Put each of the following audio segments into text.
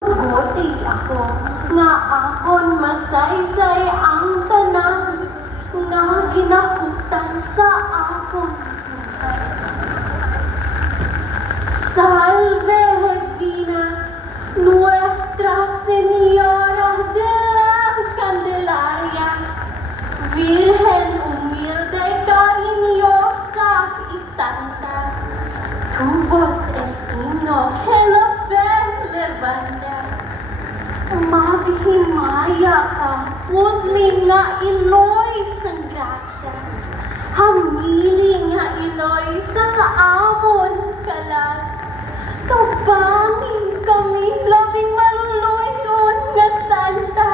Buti ako nga akon masaysay ang tanan nga ginahutan sa akon. Salve Regina, Nuestra Señora de la Candelaria, Virgen humilde, cariñosa y santa, tu voz es himno que la fe levanta. Maghimaya ka, putli nga Iloy sang grasya, hamili nga Iloy sang amon kalag. Kabangin kami labing maluluyon nga santa,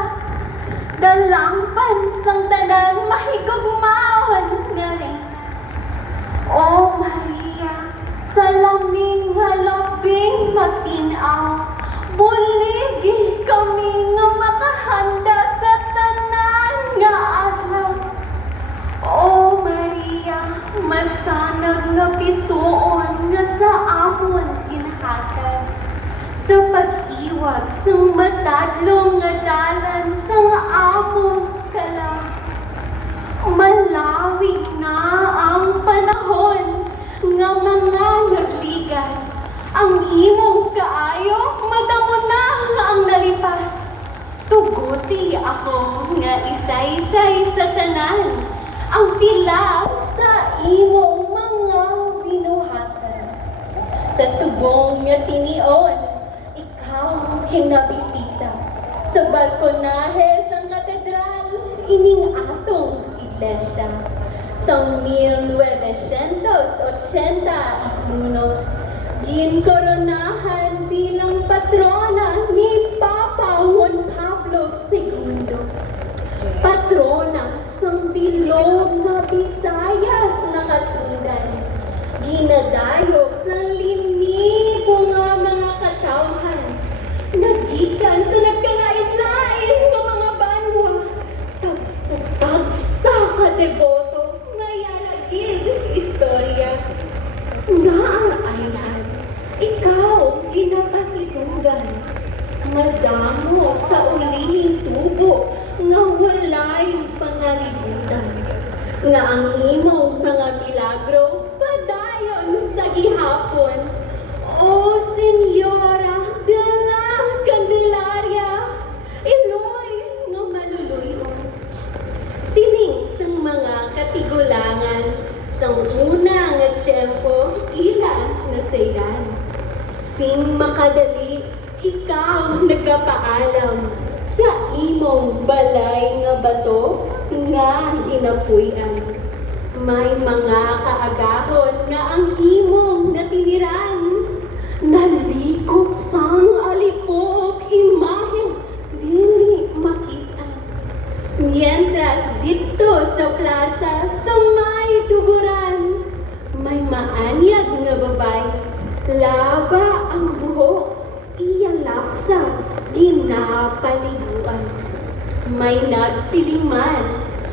dalampan sang tanan mahigugmawan nga rin. O Maria, salamin nga labing matinaw, buligi kami nga makahanda sa tanan nga adlaw. O Maria, masanag nga pituon nga sa amon ginhatag, sa pag-iwag sa matadlong nga dalan sa amon kalag. Malawig na ang panahon nga mga nagligan, ang imong kaayo madamo na ang nalipat. Tuguti ako nga isaysay sa tanan ang pila sa imong mga binuhatan. Sa subong nga tinion, ikaw kinabisita. Sa balkonahe sang katedral, ining atong iglesia. Sa 1981, ginkoronahan bilang patrona ni Papa Juan Pablo II. Patrona sang bilog nga Visayas na katudan. Ginadayog sang linibo nga mga katawhan. Nagikan sa nagkalain-lain nga mga banwa. Tagsa ka deboto, mayaragid istorya. Naaraynan, ikaw ginapasitugan, madamo sa ulihing tubo nga walay pangalibutan, nga ang imong mga milagro padayon sa gihapon. O Señora de la Candelaria, Iloy nga maluluyon. Sining sang mga katigulangan, sang una nga tiyempo, ilan na sayan. Sing makadali, ikaw nagapaalam sa imong balay nga bato nga inapuyan. May mga kaagahon nga ang imong natiniran, nalikop sang alipok imahe dili makita. Mientras dito sa plaza sa may tuburan, may maanyag nga babae, laba ang buhok, iya laksa, ginapaliguan. May nagsiliman,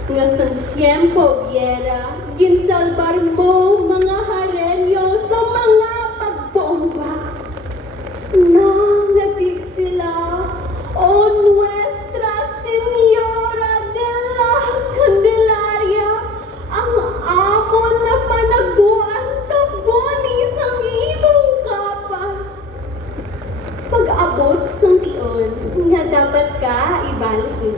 nga sang siyempo biera, ginsalbar mo mga harenyo sa mga pagbomba. Nangatig sila, O Nuestra Señora de la Candelaria, ang amon na panaguan taboni sang imong kapa. Pag-abot sang tion, nga dapat ka ibalik.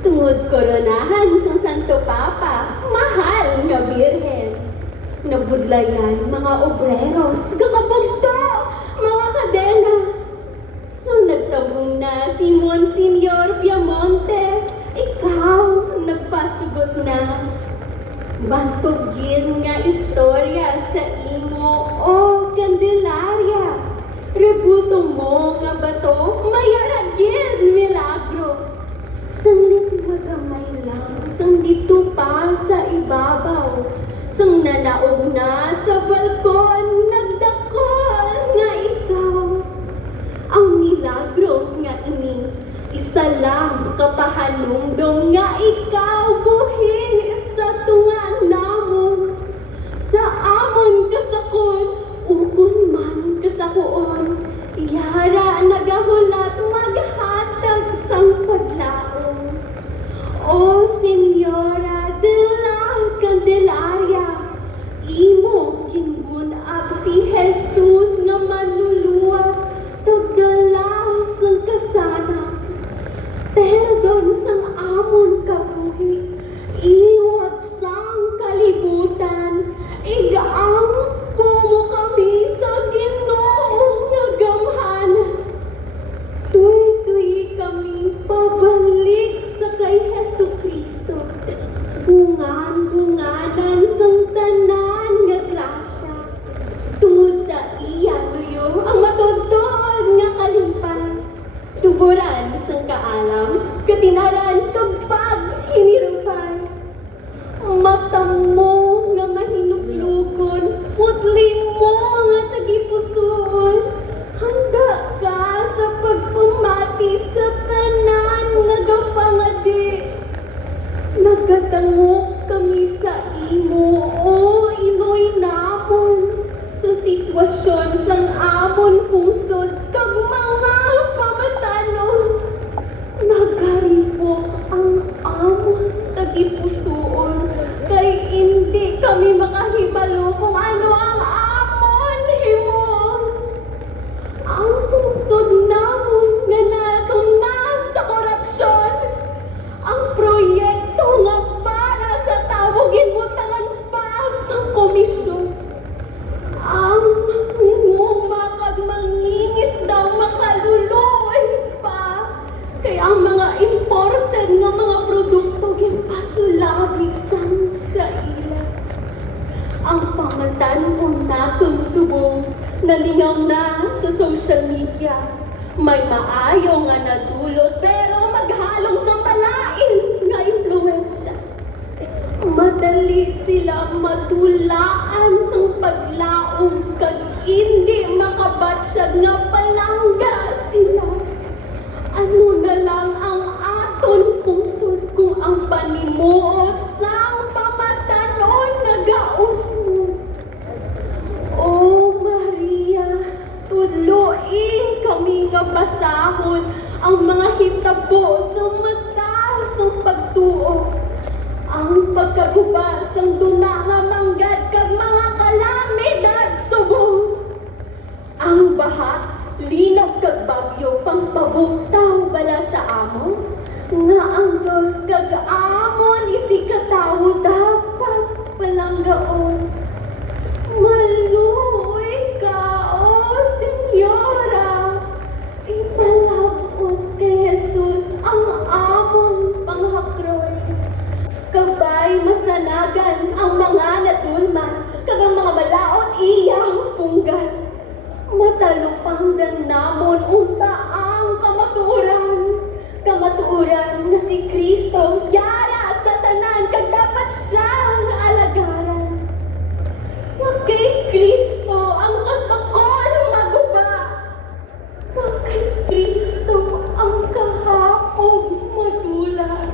Tungod koronahan sang Santo Papa, mahal nga birhen. Nabudlayan mga obreros, gakabugto, mga kadena. So nagtabong na si Monsignor Piamonte, ikaw nagpasugot na. Bantugin nga istorya sa imo, O Candelaria. Rebuto mo nga bato, mayaragin milagro. Sang nagmagamay lang, sang dito pa sa ibabaw, sang nanaog na sa balkon, nagdakol nga ikaw. Ang milagro nga ini, isa lang kapahanungdong nga ikaw buhi sa tunga namo. Sa amon kasakon, ukon man kasakuon, yara nagahulat suburan sang kaalam, katinaran kagpag hinirupan. Mata mo nga mahinuklugon, putli mo nga tagipusoon. Handa ka sa pagpumati sa tanan nagapangadi. Nagkatangok kami sa imo, o iloy namon, sa sitwasyon sang amon pusod kag mga pamatanon. Nagaribok ang amon tagipusoon, kay hindi kami makahibalo kung ano ang amon himon. Ang pusod namon nga natuna sa korupsyon, ang proyekto nga para sa tawagin mo tangan pa sa komisyon. Ang mga mangingis daw makaluluoy pa, kaya ang mga imported nga mga produkto ginpasulabig sa ila. Ang pamatanon natong subong nalingaw na sa social media. May maayo nga nadulot pero maghalong sa palain nga impluwensya. Madali sila matulaan sang paglaong kag hindi makabatsyag nga palangga sila. Ano na lang ang aton pusod kung ang panimuot sang pamatanon nagaos mo. Oh Maria, tudloin kami nga basahon ang mga hitabo sa mata sa pagtuo. Ang pagkagubas ang duna nga manggad kag mga kalamidad subong. Ang baha, linaw kag bagyo pang pabugtaw bala sa amon. Nga ang Diyos kag amon isikatawo dapat palanggaon. Maluoy ka, o Senyora. Ipalabot kay Jesus ang amon panghakroy. Kabay masanagan ang mga natulman, kag ang mga malaot iyang punggan. Matalupang namon unta ang kamatuoran na si Kristo yara sa tanan kag dapat siya nga alagaran. Sa kay Kristo ang kasakol maguba. Sa kay Kristo ang kahapog madula.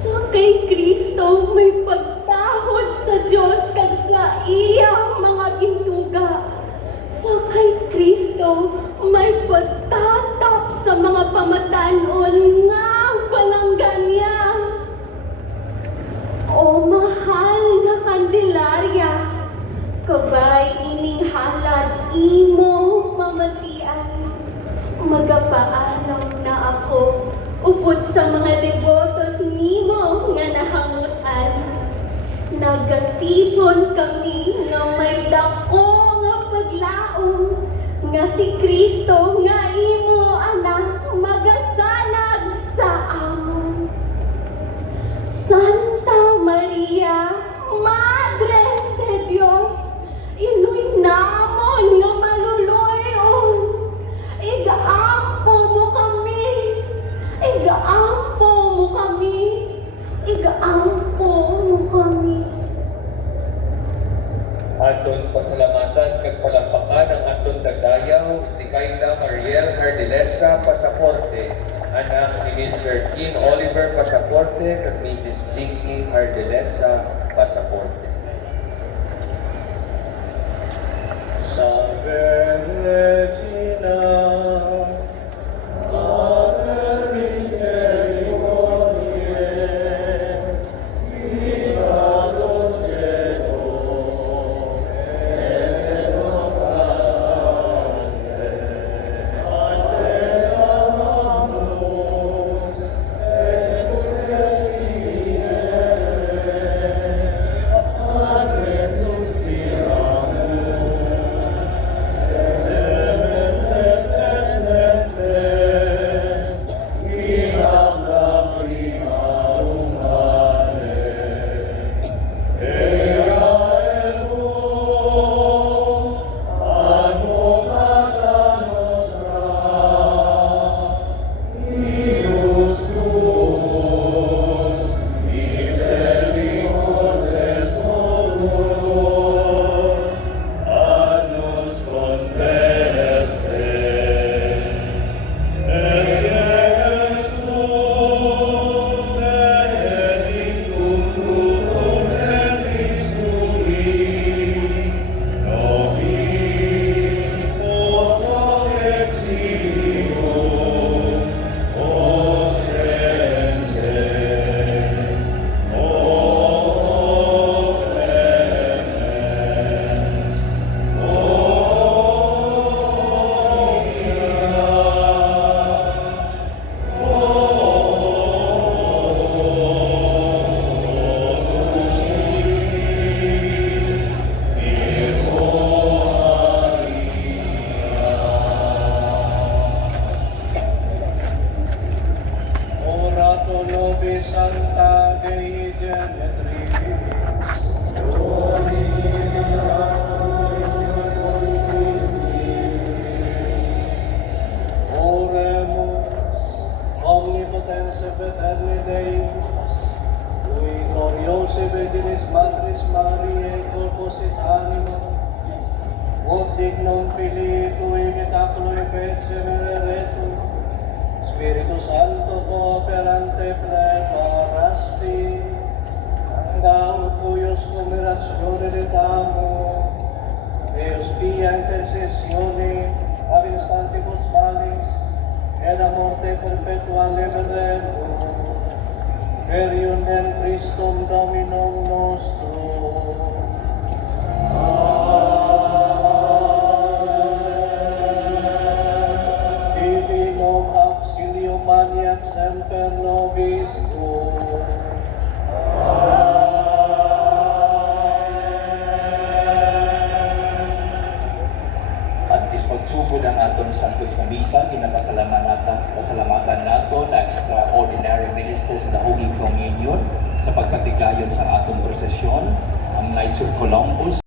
Sa kay Kristo may pagtahod sa Diyos kag sa iyang mga gintuga. Sa kay Kristo may pagtatap sa mga pamatanon nga palanggan niya. O mahal nga Kandelarya, kabay ining halad imo mamatian. Magapaalam na ako upod sa mga devotos nimo nga nahangutan. Nagatipon kami nga may dako nga paglaom, nga si Kristo nga imo anak magasanag sa amon. Santa Maria, Madre de Dios, inuy namon nga maluluyon. Igaampo mo kami. Igaampo mo kami. Igaampo mo kami. Aton pasalamatan kag palakpakan ang aton dagdayaw si Kayla Mariel Ardilesa Pasaporte, anak ni Mr. Kin Oliver Pasaporte kag Mrs. Jinky Ardilesa Pasaporte. Salve Regina, Mater Misericordiae, Vita Docebo, Santa Dei Genitrix, Oremus, omnipotens eterni Dei, cui gloriose Virginis Matris Mariae corpus et anima, ut dignum Filii Tui mitaculoi persevereretur, Spiritus Santo cooperante preparasti, angaut cuius numeratione letamo, Deus pia intercessione, ab instantibus malis, et a morte perpetua liberetur, per iunem Christum Dominum nostrum. Divinum auxilium maniat semper nobis tuum. At ispagsugod ang aton Santos na Misa, pasalamatan nato na extraordinary ministers of the Holy Communion sa pagkatigayon sa atong prosesyon, ang Knights of Columbus,